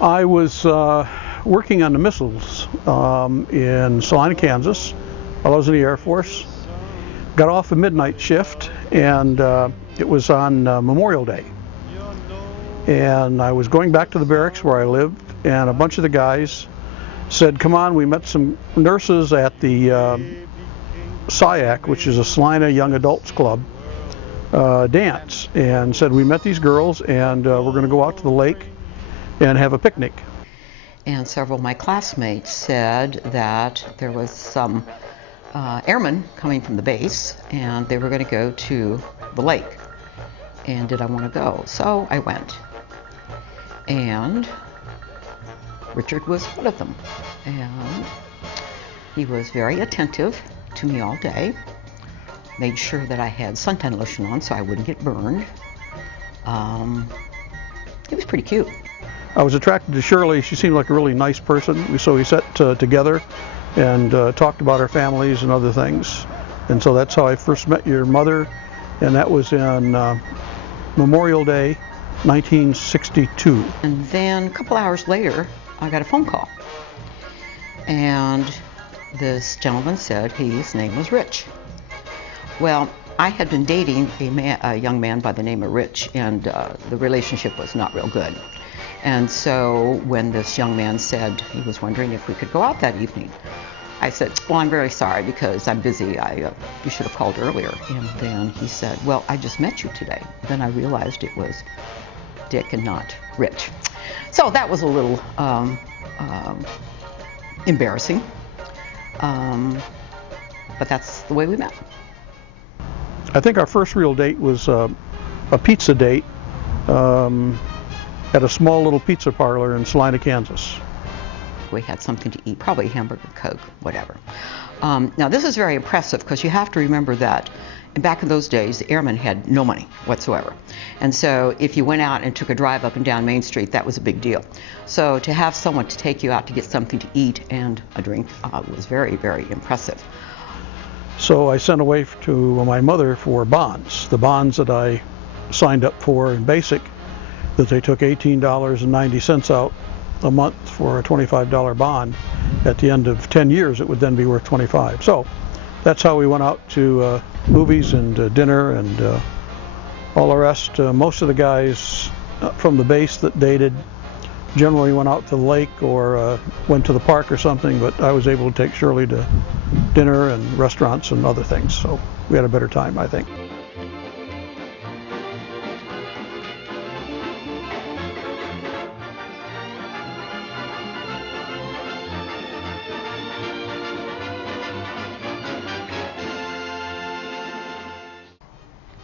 I was working on the missiles in Salina, Kansas. I was in the Air Force. Got off a midnight shift, and it was on Memorial Day. And I was going back to the barracks where I lived, and a bunch of the guys said, "Come on, we met some nurses at the SIAC, which is a Salina Young Adults Club, dance," and said, "We met these girls, and we're going to go out to the lake and have a picnic." And several of my classmates said that there was some airmen coming from the base, and they were going to go to the lake. And did I want to go? So I went. And Richard was one of them. And he was very attentive to me all day. Made sure that I had suntan lotion on so I wouldn't get burned. He was pretty cute. I was attracted to Shirley. She seemed like a really nice person. So we sat together and talked about our families and other things. And so that's how I first met your mother, and that was in Memorial Day, 1962. And then a couple hours later, I got a phone call. And this gentleman said his name was Rich. Well, I had been dating a young man by the name of Rich, and the relationship was not real good. And so when this young man said he was wondering if we could go out that evening, I said, "Well, I'm very sorry because I'm busy. You should have called earlier." And then he said, "Well, I just met you today." Then I realized it was Dick and not Rich. So that was a little embarrassing. But that's the way we met. I think our first real date was a pizza date at a small little pizza parlor in Salina, Kansas. We had something to eat, probably hamburger, Coke, whatever. Now this is very impressive because you have to remember that back in those days, the airmen had no money whatsoever. And so if you went out and took a drive up and down Main Street, that was a big deal. So to have someone to take you out to get something to eat and a drink was very, very impressive. So I sent away to my mother for bonds, the bonds that I signed up for in basic, that they took $18.90 out a month for a $25 bond. At the end of 10 years, it would then be worth $25. So that's how we went out to movies and dinner and all the rest. Most of the guys from the base that dated generally went out to the lake or went to the park or something, but I was able to take Shirley to dinner and restaurants and other things, so we had a better time, I think.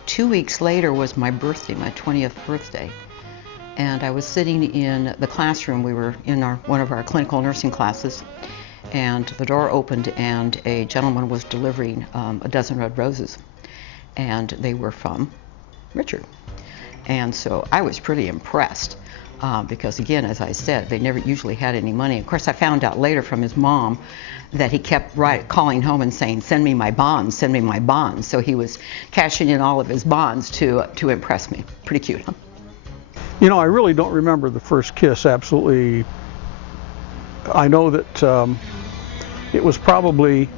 Two weeks later was my birthday, my 20th birthday. And I was sitting in the classroom. We were in one of our clinical nursing classes, and the door opened and a gentleman was delivering a dozen red roses, and they were from Richard. And so I was pretty impressed because, again, as I said, they never usually had any money. Of course, I found out later from his mom that he kept calling home and saying, "Send me my bonds, send me my bonds." So he was cashing in all of his bonds to impress me. Pretty cute, huh? You know, I really don't remember the first kiss, absolutely. I know that it was probably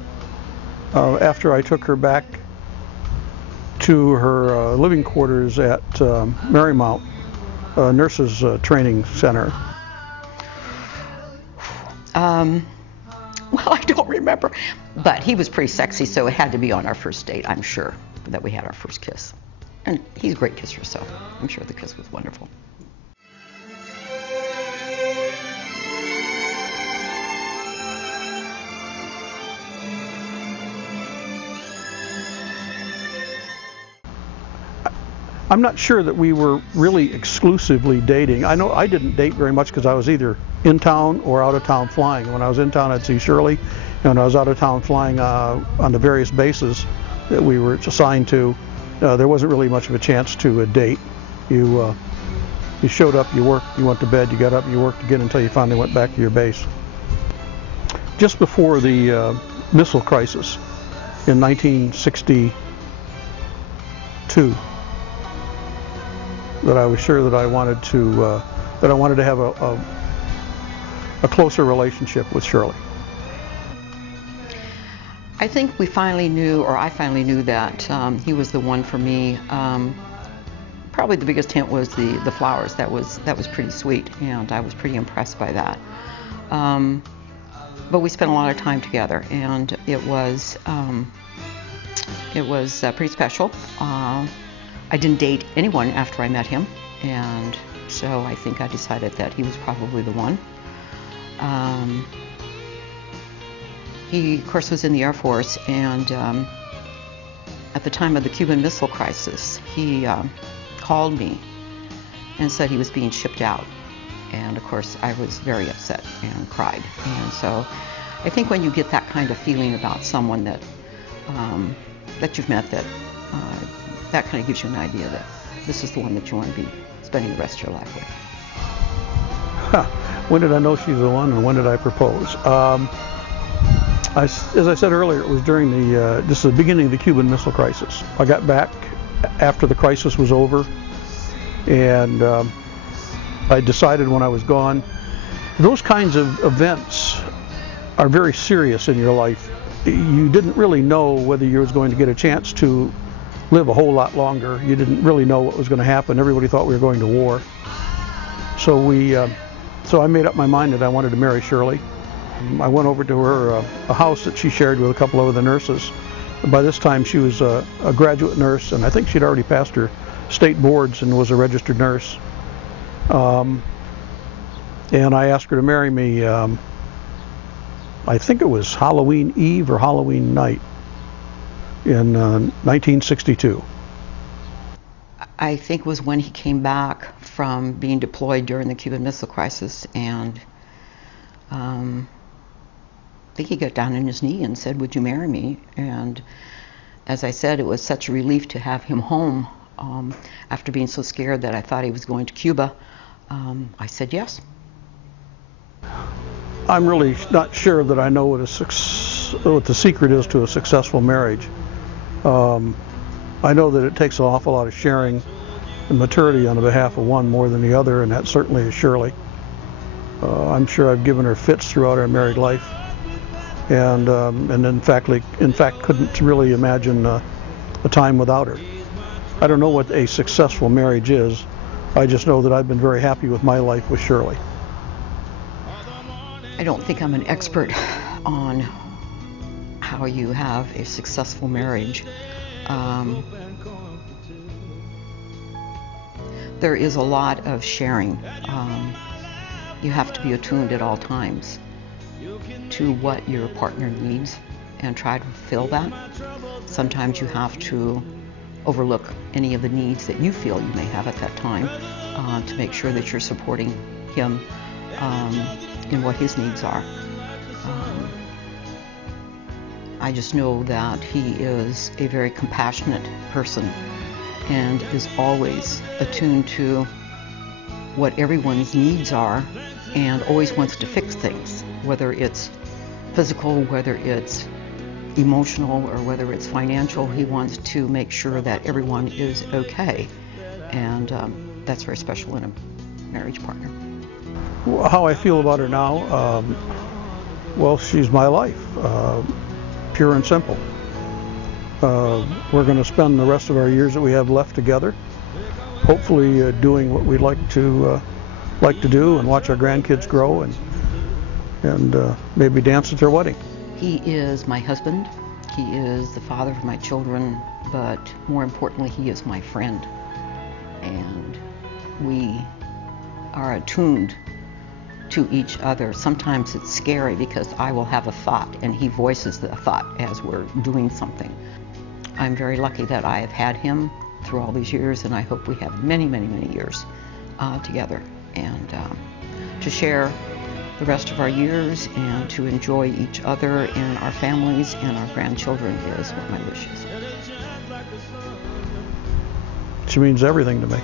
after I took her back to her living quarters at Marymount Nurses Training Center. Well, I don't remember, but he was pretty sexy, so it had to be on our first date, I'm sure, that we had our first kiss. And he's a great kisser, so I'm sure the kiss was wonderful. I'm not sure that we were really exclusively dating. I know I didn't date very much because I was either in town or out of town flying. When I was in town, I'd see Shirley, and when I was out of town flying on the various bases that we were assigned to, there wasn't really much of a chance to date. You showed up, you worked, you went to bed, you got up, you worked again until you finally went back to your base. Just before the missile crisis in 1962, that I was sure that I wanted to have a closer relationship with Shirley? I think we finally knew, or I finally knew that he was the one for me. Probably the biggest hint was the flowers. That was pretty sweet, and I was pretty impressed by that. But we spent a lot of time together, and it was pretty special. I didn't date anyone after I met him, and so I think I decided that he was probably the one. He, of course, was in the Air Force, and at the time of the Cuban Missile Crisis, he called me and said he was being shipped out. And of course, I was very upset and cried. And so I think when you get that kind of feeling about someone that you've met, that kind of gives you an idea that this is the one that you want to be spending the rest of your life with. When did I know she's the one, and when did I propose? As I said earlier, it was during this is the beginning of the Cuban Missile Crisis. I got back after the crisis was over, and I decided when I was gone, those kinds of events are very serious in your life. You didn't really know whether you was going to get a chance to live a whole lot longer. You didn't really know what was going to happen. Everybody thought we were going to war. So I made up my mind that I wanted to marry Shirley. I went over to her a house that she shared with a couple of other nurses. And by this time she was a graduate nurse, and I think she'd already passed her state boards and was a registered nurse. And I asked her to marry me, I think it was Halloween Eve or Halloween night in 1962. I think it was when he came back from being deployed during the Cuban Missile Crisis, and I think he got down on his knee and said, "Would you marry me?" And as I said, it was such a relief to have him home after being so scared that I thought he was going to Cuba. I said yes. I'm really not sure that I know what the secret is to a successful marriage. I know that it takes an awful lot of sharing and maturity on the behalf of one more than the other, and that certainly is Shirley. I'm sure I've given her fits throughout our married life, and in fact couldn't really imagine a time without her. I don't know what a successful marriage is. I just know that I've been very happy with my life with Shirley. I don't think I'm an expert on how you have a successful marriage. There is a lot of sharing. You have to be attuned at all times to what your partner needs and try to fulfill that. Sometimes you have to overlook any of the needs that you feel you may have at that time to make sure that you're supporting him in what his needs are. I just know that he is a very compassionate person and is always attuned to what everyone's needs are and always wants to fix things, whether it's physical, whether it's emotional, or whether it's financial. He wants to make sure that everyone is okay, and that's very special in a marriage partner. How I feel about her now, well, she's my life, pure and simple. We're going to spend the rest of our years that we have left together, hopefully doing what we'd like to do and watch our grandkids grow and maybe dance at their wedding. He is my husband. He is the father of my children, but more importantly, he is my friend. And we are attuned to each other. Sometimes it's scary because I will have a thought and he voices the thought as we're doing something. I'm very lucky that I have had him through all these years, and I hope we have many, many, many years together, and to share the rest of our years and to enjoy each other and our families and our grandchildren is what my wish is. She means everything to me.